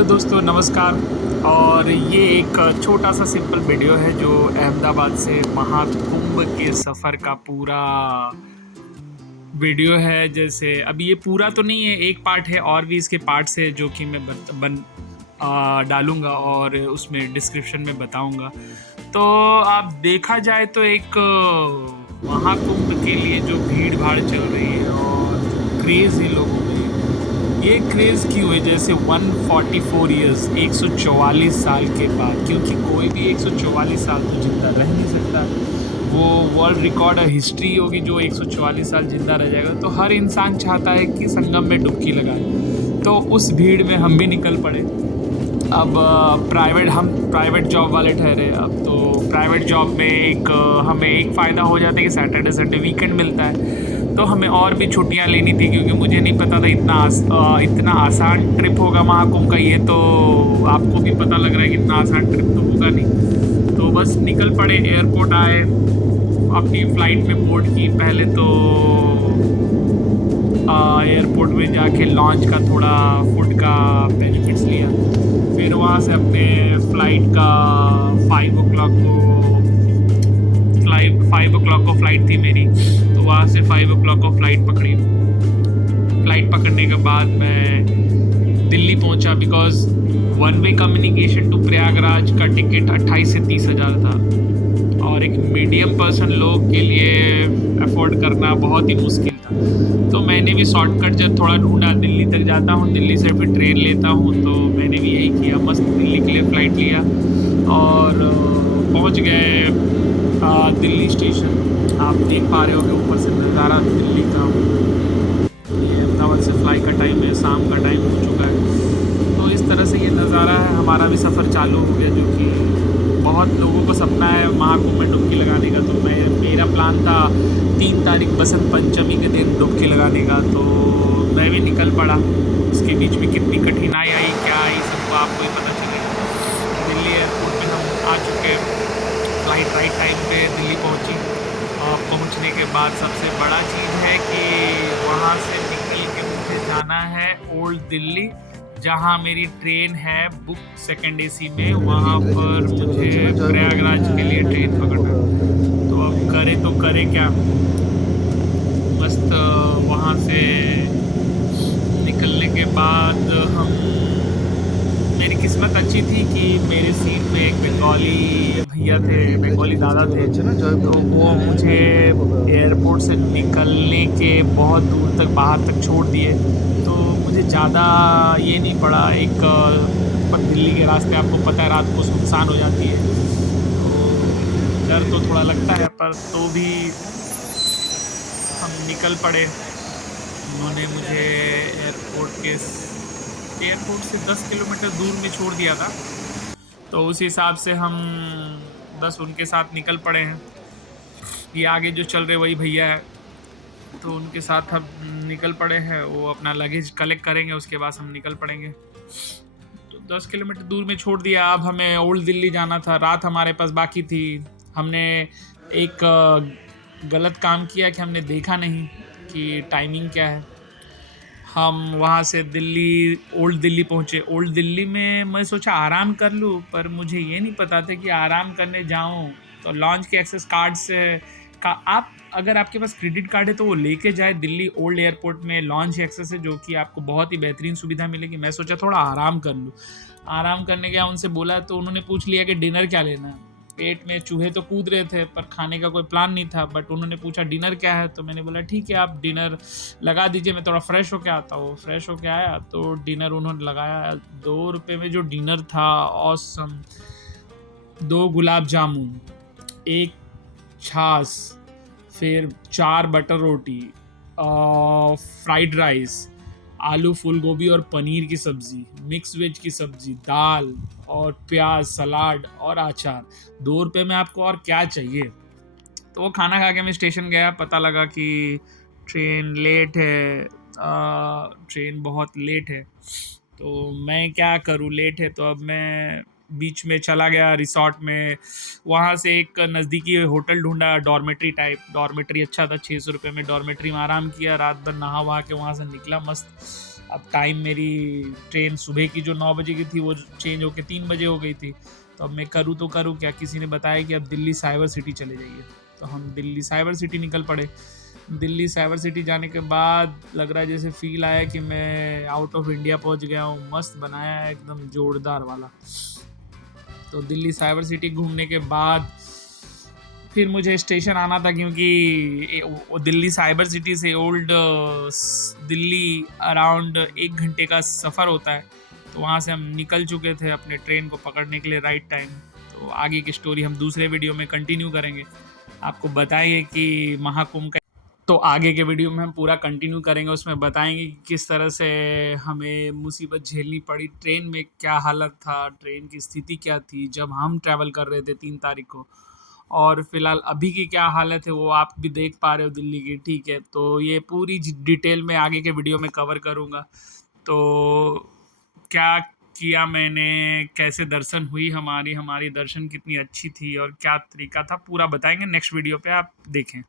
Hello दोस्तों, नमस्कार। और ये एक छोटा सा सिंपल वीडियो है जो अहमदाबाद से महाकुंभ के सफ़र का पूरा वीडियो है। जैसे अभी ये पूरा तो नहीं है, एक पार्ट है और भी इसके पार्ट्स है जो कि मैं डालूंगा और उसमें डिस्क्रिप्शन में बताऊंगा। तो आप देखा जाए तो एक महाकुंभ के लिए जो भीड़ भाड़ चल रही है और क्रेज़ है लोगों में, ये क्रेज़ क्यों है? जैसे 144 ईयर्स 144 साल के बाद, क्योंकि कोई भी 144 साल तो जिंदा रह नहीं सकता। वो वर्ल्ड रिकॉर्ड और हिस्ट्री होगी जो 144 साल जिंदा रह जाएगा। तो हर इंसान चाहता है कि संगम में डुबकी लगाए। तो उस भीड़ में हम भी निकल पड़े। अब हम प्राइवेट जॉब वाले ठहरे। अब तो प्राइवेट जॉब में हमें एक फ़ायदा हो जाता है कि सैटरडे संडे वीकेंड मिलता है। तो हमें और भी छुट्टियां लेनी थी, क्योंकि मुझे नहीं पता था इतना आसान ट्रिप होगा महाकुंभ का। ये तो आपको भी पता लग रहा है कि इतना आसान ट्रिप तो होगा नहीं। तो बस निकल पड़े, एयरपोर्ट आए, अपनी फ़्लाइट में बोर्ड की। पहले तो एयरपोर्ट में जाके लॉन्च का थोड़ा फूड का बेनिफिट्स लिया। फिर वहाँ से अपने फ़्लाइट का 5 ओ फ़्लाइट थी मेरी। तो वहाँ से 5 ओ फ़्लाइट पकड़ी। फ़्लाइट पकड़ने के बाद मैं दिल्ली पहुँचा, because one way communication to Prayagraj का टिकट 28 से 30 हज़ार था और एक मीडियम पर्सन लोग के लिए अफोर्ड करना बहुत ही मुश्किल था। तो मैंने भी शॉर्टकट जब थोड़ा ढूंढा, दिल्ली तक जाता हूँ, दिल्ली से फिर ट्रेन लेता हूँ, तो मैंने भी यही किया। मस्त दिल्ली के लिए फ़्लाइट लिया और पहुँच गए दिल्ली स्टेशन। आप देख पा रहे हो कि ऊपर से नज़ारा दिल्ली का। ये अहमदाबाद से फ्लाई का टाइम है, शाम का टाइम हो चुका है। तो इस तरह से ये नज़ारा है। हमारा भी सफ़र चालू हो गया, जो कि बहुत लोगों को सपना है महाकुंभ में डुबकी लगाने का। तो मेरा प्लान था 3 तारीख बसंत पंचमी के दिन डुबकी लगाने का। तो मैं भी निकल पड़ा। उसके बीच में कितनी कठिनाई आई, क्या आई, सबको आपको ही पता चलेगा। दिल्ली एयरपोर्ट पे हम आ चुके हैं। फ़्लाइट राइट टाइम पे दिल्ली पहुंची। और पहुंचने के बाद सबसे बड़ा चीज़ है कि वहाँ से निकल के मुझे जाना है ओल्ड दिल्ली, जहाँ मेरी ट्रेन है बुक सेकंड एसी में। वहाँ पर मुझे प्रयागराज के लिए ट्रेन पकड़ना है। तो अब करे क्या, मस्त वहाँ से निकलने के बाद हम मेरी किस्मत अच्छी थी कि मेरे सीट में एक बंगाली भैया थे, बंगाली दादा थे। तो वो मुझे एयरपोर्ट से निकलने के बहुत दूर तक, बाहर तक छोड़ दिए। तो मुझे ज़्यादा ये नहीं पड़ा। पर दिल्ली के रास्ते आपको पता है रात को सुनसान हो जाती है, तो डर तो थोड़ा लगता है, पर तो भी हम निकल पड़े। उन्होंने मुझे एयरपोर्ट से 10 किलोमीटर दूर में छोड़ दिया था। तो उस हिसाब से हम बस उनके साथ निकल पड़े हैं। ये आगे जो चल रहे वही भैया है, तो उनके साथ हम निकल पड़े हैं। वो अपना लगेज कलेक्ट करेंगे, उसके बाद हम निकल पड़ेंगे। तो 10 किलोमीटर दूर में छोड़ दिया। अब हमें ओल्ड दिल्ली जाना था, रात हमारे पास बाकी थी। हमने एक गलत काम किया कि हमने देखा नहीं कि टाइमिंग क्या है। हम वहाँ से ओल्ड दिल्ली पहुँचे। ओल्ड दिल्ली में मैं सोचा आराम कर लूँ, पर मुझे ये नहीं पता था कि आराम करने जाऊँ तो लॉन्च के एक्सेस कार्ड से का आप अगर आपके पास क्रेडिट कार्ड है तो वो लेके जाए। दिल्ली ओल्ड एयरपोर्ट में लॉन्च एक्सेस है, जो कि आपको बहुत ही बेहतरीन सुविधा मिलेगी। मैं सोचा थोड़ा आराम कर लूँ। आराम करने गया, उनसे बोला तो उन्होंने पूछ लिया कि डिनर क्या लेना है। पेट में चूहे तो कूद रहे थे, पर खाने का कोई प्लान नहीं था। बट उन्होंने पूछा डिनर क्या है, तो मैंने बोला ठीक है आप डिनर लगा दीजिए, मैं थोड़ा फ्रेश होके आता हूँ। फ्रेश होके आया तो डिनर उन्होंने लगाया। 2 रुपये में जो डिनर था, ऑसम। 2 गुलाब जामुन, एक छाछ, फिर 4 बटर रोटी, फ्राइड राइस, आलू फूल गोभी और पनीर की सब्ज़ी, मिक्स वेज की सब्ज़ी, दाल और प्याज, सलाद और अचार। 2 रुपये में आपको और क्या चाहिए। तो वो खाना खा के मैं स्टेशन गया। पता लगा कि ट्रेन लेट है, ट्रेन बहुत लेट है। तो मैं क्या करूँ, लेट है तो अब मैं बीच में चला गया रिसॉर्ट में। वहाँ से एक नज़दीकी होटल ढूंढा, डॉर्मेट्री टाइप। डॉर्मेट्री अच्छा था, 600 रुपये में डॉर्मेट्री में आराम किया। रात भर नहा वहा के वहाँ से निकला मस्त। अब टाइम मेरी ट्रेन सुबह की जो 9 बजे की थी वो चेंज होकर 3 बजे हो गई थी। तो अब मैं करूँ तो करूँ क्या? किसी ने बताया कि अब दिल्ली साइबर सिटी चले जाइए, तो हम दिल्ली साइबर सिटी निकल पड़े। दिल्ली साइबर सिटी जाने के बाद लग रहा है जैसे फील आया कि मैं आउट ऑफ इंडिया पहुंच गया हूँ। मस्त बनाया है एकदम जोरदार वाला। तो दिल्ली साइबर सिटी घूमने के बाद फिर मुझे स्टेशन आना था, क्योंकि दिल्ली साइबर सिटी से ओल्ड दिल्ली अराउंड 1 घंटे का सफ़र होता है। तो वहाँ से हम निकल चुके थे अपने ट्रेन को पकड़ने के लिए राइट टाइम। तो आगे की स्टोरी हम दूसरे वीडियो में कंटिन्यू करेंगे, आपको बताएंगे कि महाकुंभ का। तो आगे के वीडियो में हम पूरा कंटिन्यू करेंगे, उसमें बताएंगे कि किस तरह से हमें मुसीबत झेलनी पड़ी, ट्रेन में क्या हालत था, ट्रेन की स्थिति क्या थी जब हम ट्रैवल कर रहे थे 3 तारीख को, और फिलहाल अभी की क्या हालत है वो आप भी देख पा रहे हो दिल्ली की। ठीक है, तो ये पूरी डिटेल में आगे के वीडियो में कवर करूँगा। तो क्या किया मैंने, कैसे दर्शन हुई हमारी दर्शन कितनी अच्छी थी और क्या तरीका था, पूरा बताएंगे नेक्स्ट वीडियो पे, आप देखें।